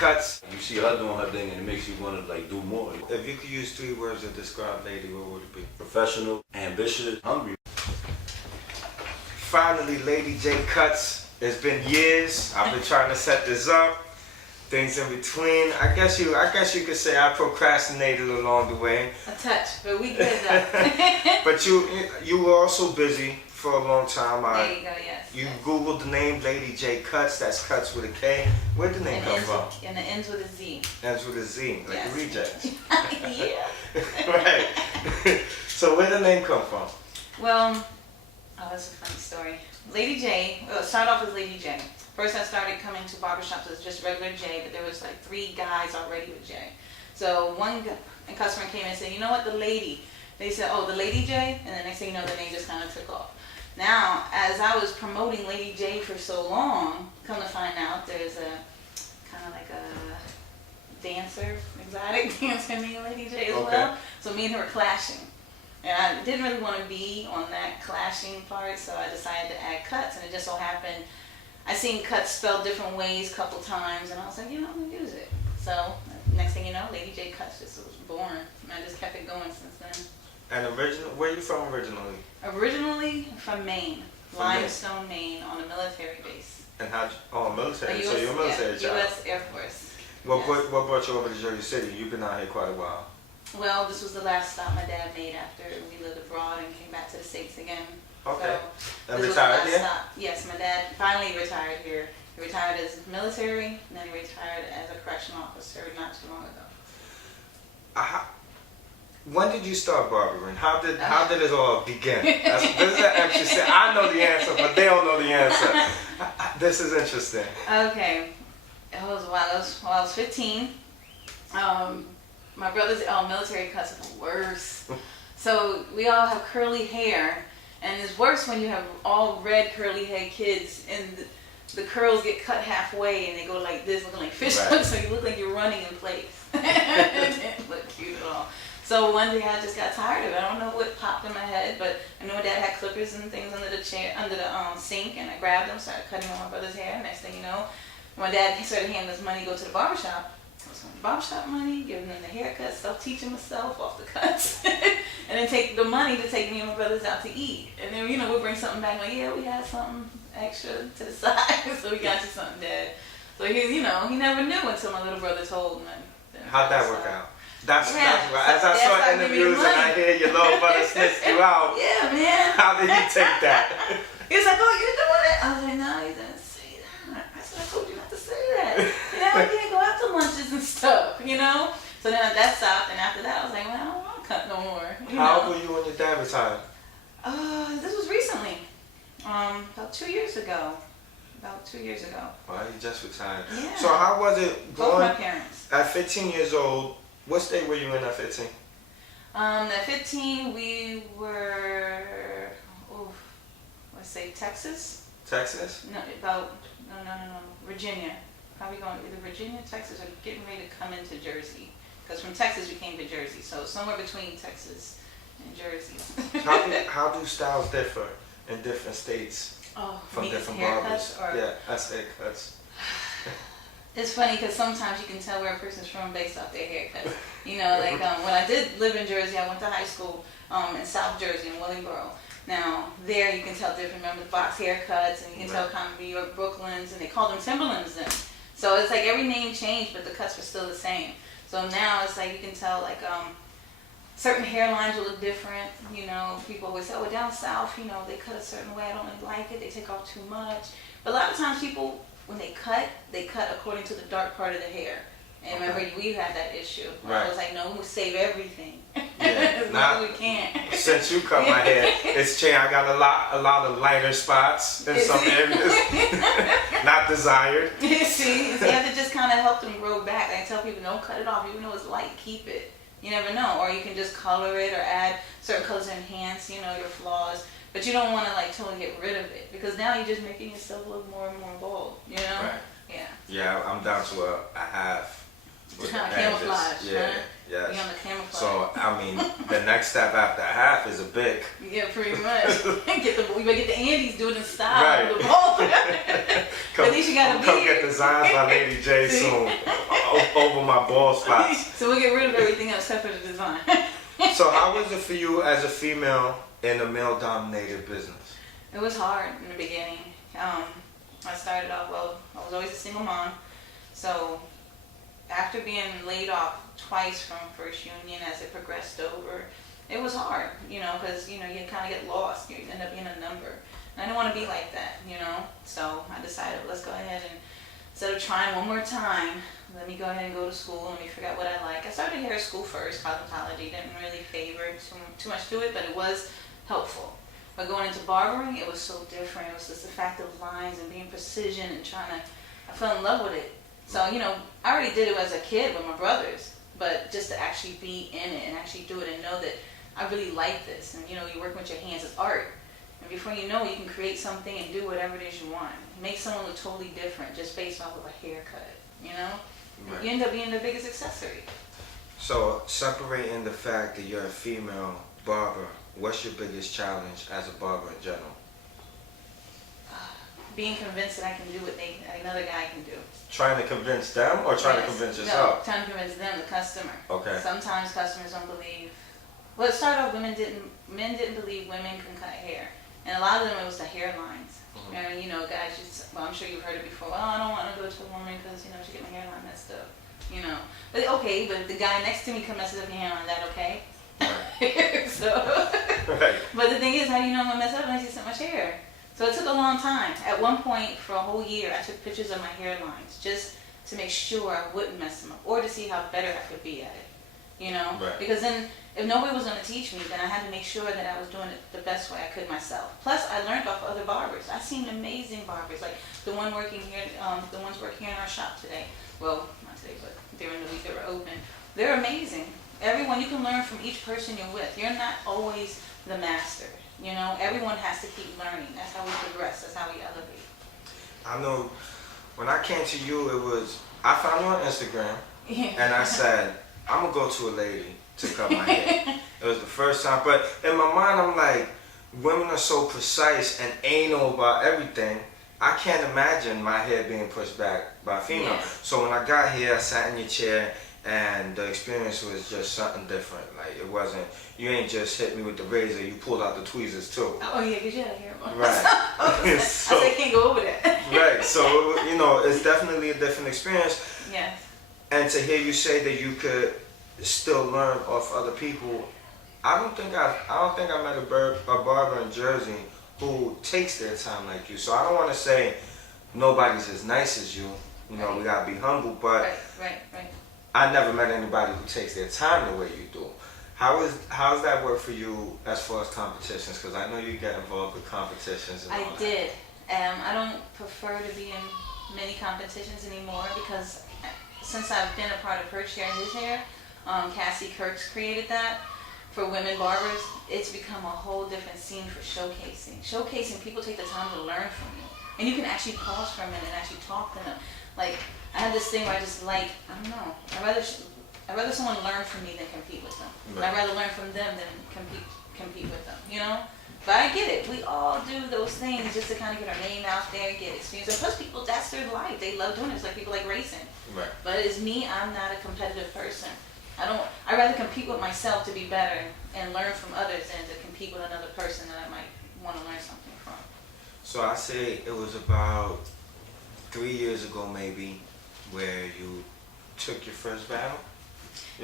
Kutz. You see her doing her thing and it makes you want to like do more. If you could use 3 words to describe Lady, what would it be? Professional, ambitious, hungry. Finally, Lady Jae Kutz. It's been years. I've been trying to set this up. Things in between. I guess you could say I procrastinated along the way. A touch, but we good though. But you were also busy for a long time. There you go, yes. You Googled the name Lady Jae Kutz. That's Kutz with a K. Where'd the name come from? And it ends with a Z. Ends with a Z, like yes. the Rejects. Yeah. Right. So where'd the name come from? Well, that's a funny story. Lady Jae, well, it started off as Lady Jae. First I started coming to barbershops as just regular Jae, but there was like 3 guys already with Jae. So one customer came in and said, you know what, the lady. They said, oh, the Lady Jae? And the next thing you know, the name just kind of took off. Now, as I was promoting Lady Jae for so long, come to find out there's a kind of like a dancer, exotic dancer named Lady Jae as well. So me and her were clashing. And I didn't really want to be on that clashing part, so I decided to add Kutz. And it just so happened, I seen Kutz spelled different ways a couple times, and I was like, you know, I'm going to use it. So next thing you know, Lady Jae Kutz just was born. And I just kept it going since then. And where are you from originally? Originally from Maine, Limestone, Maine, on a military base. And military. So you're a military child. U.S. Air Force. What brought you over to Jersey City? You've been out here quite a while. Well, this was the last stop my dad made after we lived abroad and came back to the States again. Okay. So and retired here? Yes, my dad finally retired here. He retired as military, and then he retired as a correctional officer not too long ago. When did you start barbering? How did it all begin? This is an interesting. I know the answer, but they don't know the answer. This is interesting. Okay, it was while I was 15. My brother's military cuts are the worst. So we all have curly hair, and it's worse when you have all red curly haired kids and the curls get cut halfway and they go like this, looking like fish hooks, so you look like you're running in place. It didn't look cute at all. So one day I just got tired of it. I don't know what popped in my head, but I knew my dad had clippers and things under the chair, under the sink, and I grabbed them, started cutting on my brother's hair. Next thing you know, my dad started handing us money to go to the barbershop. Barbershop money, giving them the haircuts, self-teaching myself off the cuts, and then take the money to take me and my brothers out to eat. And then, we'll bring something back, like, yeah, we had something extra to the side, so we got you something, Dad. So he never knew until my little brother told him. How'd that work out? That's right. As I saw interviews and I hear your little brother snitched you out. Yeah, man. How did he take that? He was like, oh, you're doing it? I was like, no, he didn't say that. I said, I told you not to say that. I can't go out to lunches and stuff, So then that stopped, and after that, I was like, well, I don't want to cut no more. How old were you when your dad retired? This was recently. About 2 years ago. Well, he just retired. Yeah. So how was it Both going? my parents. At 15 years old, what state were you in at 15? At 15, we were, let's say Texas. Texas? No, Virginia. Probably going either Virginia, Texas, or getting ready to come into Jersey. Because from Texas we came to Jersey, so somewhere between Texas and Jersey. How do styles differ in different states from different barbers? Yeah, that's haircuts. It's funny because sometimes you can tell where a person's from based off their haircuts. When I did live in Jersey, I went to high school in South Jersey in Willingboro. Now, there you can tell different, remember the box haircuts, and you can tell kind of New York Brooklyns, and they called them Timberlands then. So it's like every name changed, but the cuts were still the same. So now it's like you can tell certain hairlines will look different. People always say, oh, down south, they cut a certain way. I don't really like it. They take off too much. But a lot of times people, when they cut according to the dark part of the hair. And remember, we had that issue. Right. I was like, no, we'll save everything. Yeah, as long as we can. Since you cut my hair, it's changed. I got a lot of lighter spots in some areas. Not desired. See, you have to just kind of help them grow back. I tell people, don't cut it off. Even though it's light, keep it. You never know. Or you can just color it or add certain colors to enhance, your flaws. But you don't want to totally get rid of it. Because now you're just making yourself look more and more bold, Right. Yeah. Yeah, I'm down to a half. Kind of camouflage. Yeah, You're on the camouflage. So, the next step after half is a big. Yeah, pretty much. We better get the Andes doing the style. Right. At least you gotta I'm be come here. get designs by Lady J soon over my ball spots. So we'll get rid of everything else except for the design. So how was it for you as a female in a male-dominated business? It was hard in the beginning. I started off, well, I was always a single mom. So after being laid off twice from First Union as it progressed over, it was hard, because, you kind of get lost. You end up being a number. And I didn't want to be like that, So I decided, let's go ahead and, instead of trying one more time, let me go ahead and go to school. Let me figure out what I like. I started hair school first, cosmetology. Didn't really favor too much to it, but it was helpful. But going into barbering, it was so different. It was just the fact of lines and being precision and I fell in love with it. So, I already did it as a kid with my brothers, but just to actually be in it and actually do it and know that I really like this. And, you're working with your hands, it's art. And before you know it, you can create something and do whatever it is you want. Make someone look totally different just based off of a haircut, Right. You end up being the biggest accessory. So separating the fact that you're a female barber, what's your biggest challenge as a barber in general? Being convinced that I can do what another guy can do. Trying to convince them or trying to convince yourself? No, trying to convince them, the customer. Okay. Sometimes customers don't believe. Well, it started off, men didn't believe women can cut hair. And a lot of them, it was the hairlines. Mm-hmm. And, guys just, well, I'm sure you've heard it before. Well, I don't want to go to a woman because, she get my hairline messed up. But okay, but if the guy next to me comes messes up your hairline, is that okay? Right. So, Right. But the thing is, how do you know I'm going to mess up when I see so much hair? So it took a long time. At one point, for a whole year, I took pictures of my hairlines just to make sure I wouldn't mess them up or to see how better I could be at it. Right. Because then if nobody was going to teach me, then I had to make sure that I was doing it the best way I could myself. Plus, I learned off other barbers. I've seen amazing barbers, like the ones working here in our shop today. Well, not today, but during the week they were open. They're amazing. Everyone, you can learn from each person you're with. You're not always the master. Everyone has to keep learning. That's how we progress. That's how we elevate. I know when I came to you, I found you on Instagram and I said, I'm going to go to a lady to cut my hair. It was the first time, but in my mind I'm like, women are so precise and anal about everything. I can't imagine my hair being pushed back by a female. Yeah. So when I got here, I sat in your chair and the experience was just something different. Like it wasn't, you ain't just hit me with the razor, you pulled out the tweezers too. Oh yeah, because you had a hair bone. Right. So, I can't go over that. right, so it's definitely a different experience. Yes. And to hear you say that you could still learn off other people, I don't think I met a barber in Jersey who takes their time like you. So I don't want to say nobody's as nice as you. We gotta be humble, but Right. I never met anybody who takes their time the way you do. How's that work for you as far as competitions? Because I know you get involved with competitions and all that. I did. I don't prefer to be in many competitions anymore because since I've been a part of Her Chair, His Hair, Cassie Kurtz created that for women barbers. It's become a whole different scene for showcasing. Showcasing, people take the time to learn from you. And you can actually pause for a minute and actually talk to them. Like, I have this thing where I just like, I don't know, I'd rather someone learn from me than compete with them. Right. I'd rather learn from them than compete with them, But I get it. We all do those things just to kind of get our name out there, get experience. And plus, people, that's their life. They love doing it. It's like people like racing. Right. But it's me. I'm not a competitive person. I'd rather compete with myself to be better and learn from others than to compete with another person that I might want to learn something from. So I say it was about 3 years ago maybe where you took your first battle?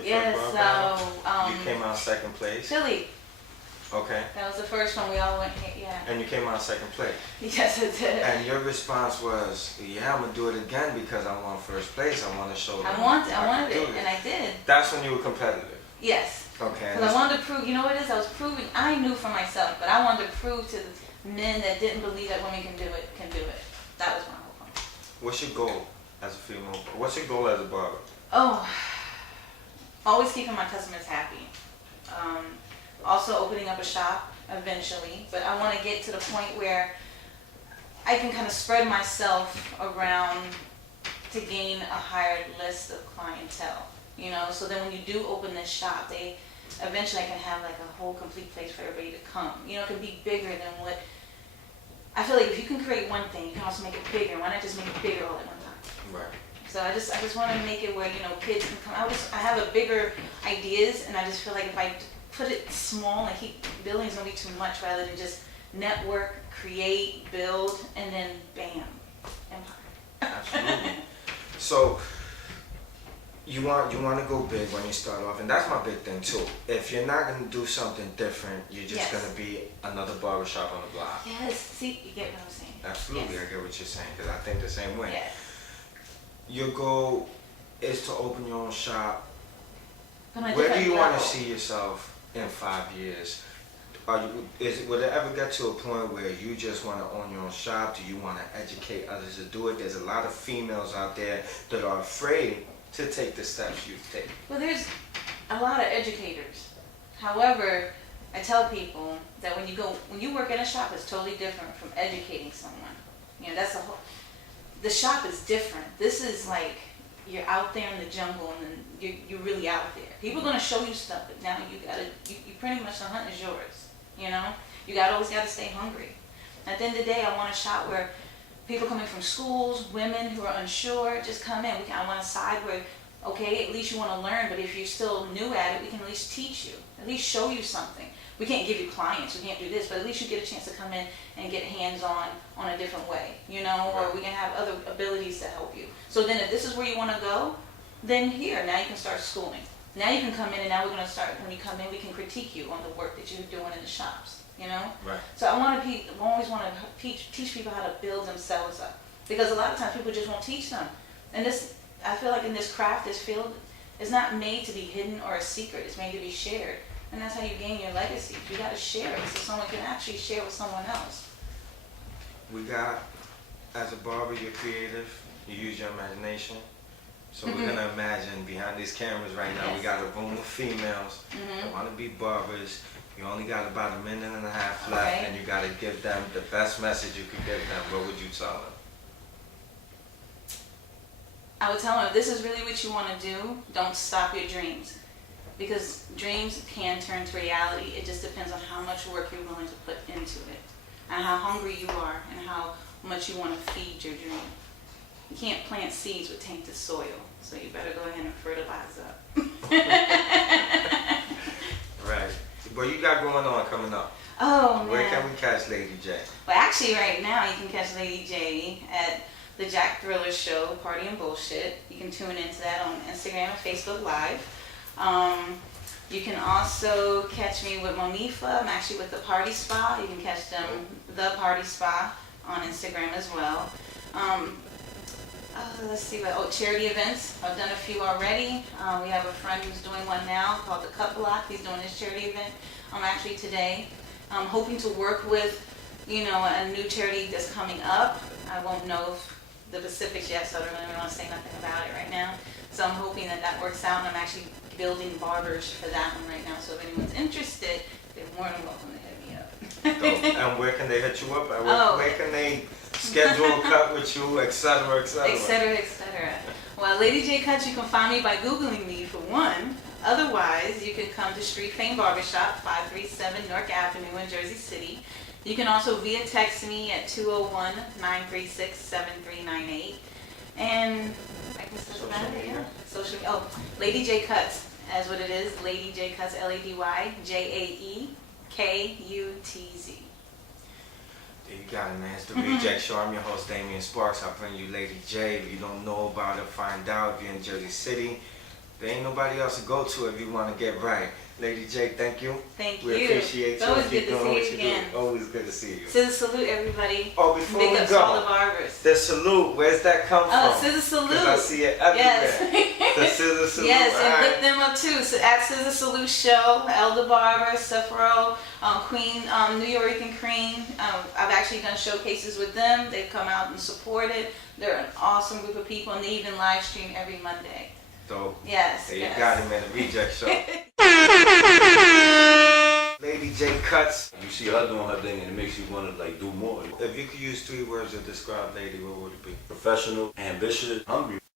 Yes, first bar so battle? You came out second place? Philly. Okay. That was the first one we all went, yeah. And you came out second place? Yes, it did. And your response was, yeah, I'm going to do it again because I want first place. I want to show them. I wanted can it, do and I did. That's when you were competitive? Yes. Okay. Because I wanted to prove, you know what it is? I was proving, I knew for myself, but I wanted to prove to the men that didn't believe that women can do it. That was my whole point. What's your goal as a female? What's your goal as a barber? Oh, always keeping my customers happy. Also opening up a shop eventually, but I want to get to the point where I can kind of spread myself around to gain a higher list of clientele, so then when you do open this shop, eventually I can have like a whole complete place for everybody to come. It can be bigger than what I feel like if you can create one thing, you can also make it bigger. Why not just make it bigger all at one time? Right. So I just want to make it where, you know, kids can come. I have a bigger ideas, and I just feel like if I put it small and keep building, it's gonna be too much rather than just network, create, build, and then bam, empire. Absolutely. So you want to go big when you start off, and that's my big thing too. If you're not gonna do something different, you're just gonna be another barbershop on the block. Yes. See, you get what I'm saying. Absolutely, Yes. I get what you're saying because I think the same way. Yes. Your goal is to open your own shop. But on a Where do different you want to level. see yourself in 5 years? Will it ever get to a point where you just want to own your own shop? Do you want to educate others to do it? There's a lot of females out there that are afraid to take the steps you take. Well, there's a lot of educators. However, I tell people that when you work in a shop, it's totally different from educating someone. You know, the shop is different. This is like you're out there in the jungle and you're really out there. People are gonna show you stuff, but now you pretty much, the hunt is yours. You know, you always gotta stay hungry. At the end of the day, I want a shop where people coming from schools, women who are unsure, just come in. I want a side where, okay, at least you want to learn, but if you're still new at it, we can at least teach you, at least show you something. We can't give you clients, we can't do this, but at least you get a chance to come in and get hands-on on a different way, you know, or we can have other abilities to help you. So then if this is where you want to go, then here, now you can start schooling. Now you can come in and now we're going to start, when you come in, we can critique you on the work that you're doing in the shops, you know? Right. So I always want to teach people how to build themselves up. Because a lot of times people just won't teach them. And I feel like in this craft, this field, is not made to be hidden or a secret. It's made to be shared. And that's how you gain your legacy. You got to share it so someone can actually share with someone else. We got, as a barber, you're creative. You use your imagination. So we're gonna imagine behind these cameras right now, we got a room of females that want to be barbers. You only got about 1.5 minutes left, and you got to give them the best message you could give them. What would you tell them? I would tell them, if this is really what you want to do, don't stop your dreams. Because dreams can turn to reality. It just depends on how much work you're willing to put into it, and how hungry you are, and how much you want to feed your dream. You can't plant seeds with tainted soil, so you better go ahead and fertilize up. Right. What you got going on coming up? Oh, man. Where can we catch Lady J? Well, actually, right now, you can catch Lady J at the Jack Thriller Show, Party and Bullshit. You can tune into that on Instagram and Facebook Live. You can also catch me with Monifa. I'm actually with the Party Spa. You can catch them, the Party Spa, on Instagram as well. Let's see what, charity events. I've done a few already. We have a friend who's doing one now called the Cut Block. He's doing his charity event actually today. I'm hoping to work with, you know, a new charity that's coming up. I won't know the specifics yet, so I don't really want to say nothing about it right now. So I'm hoping that works out, and I'm actually building barbers for that one right now. So if anyone's interested, they're more than welcome to hit me up. And where can they hit you up? Where can they schedule a cut with you, etc., etc.? Etc., etc. Well, Lady Jae Kutz, you can find me by Googling me for one. Otherwise, you can come to Street Fame Barbershop, 537 Newark Avenue in Jersey City. You can also via text me at 201-936-7398. And I guess that's about it, yeah. Social media. Oh, Lady Jae Kutz, as what it is, Lady Jae Kutz, LadyJaekutz. There you got it, man. It's the Reject Show. I'm your host, Damian Sparks. I bring you Lady J. If you don't know about her, find out. If you're in Jersey City, there ain't nobody else to go to if you want to get right. Lady J, thank you. Thank you. We appreciate you. It's always Keep good to doing see what you again. do. Always good to see you. Scissor salute, everybody. Oh, before Big we ups to all the go, barbers. the salute, where's that come from? Oh, scissor salute. 'Cause I see it everywhere. Yes. The scissor salute. Yes, all and right. lift them up too. So at Scissor Salute Show, Elder Barber, Sephiro, Queen, New York Cream. I've actually done showcases with them. They've come out and supported. They're an awesome group of people, and they even live stream every Monday. Dope. Yes. There yes. you got him in the Reject Show. Lady Jae Kutz. You see her doing her thing and it makes you want to like do more. If you could use 3 words to describe Lady, what would it be? Professional, ambitious, hungry.